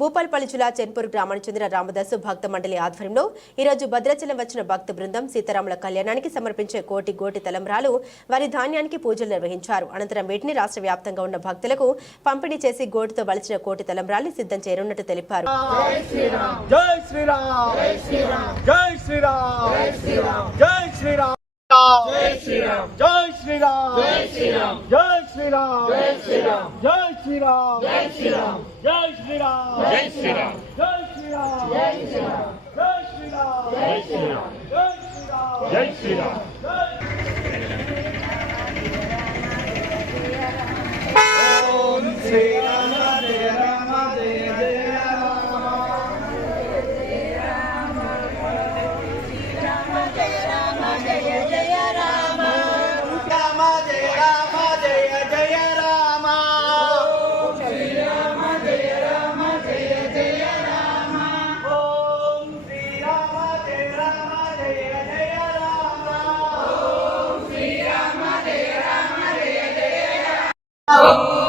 భూపాల్పల్లి జిల్లా చెన్పూర్ గ్రామానికి చెందిన రామదాసు భక్త మండలి ఆధ్వర్యంలో ఈరోజు భద్రాచలం వచ్చిన భక్త బృందం సీతారాముల కళ్యాణానికి సమర్పించే కోటి తలంబ్రాలు వారి ధాన్యానికి పూజలు నిర్వహించారు. అనంతరం వీటిని రాష్ట్ర వ్యాప్తంగా ఉన్న భక్తులకు పంపిణీ చేసి గోటితో వలిచిన కోటి తలంబ్రాల్ని సిద్ధం చేయనున్నట్టు తెలిపారు. जय श्री राम जय श्री राम जय श्री राम जय श्री राम जय श्री राम जय श्री राम जय श्री राम जय श्री राम जय श्री राम जय श्री राम जय श्री राम जय श्री राम जय श्री राम जय श्री राम ओम श्री राम जय राम जय जय Oh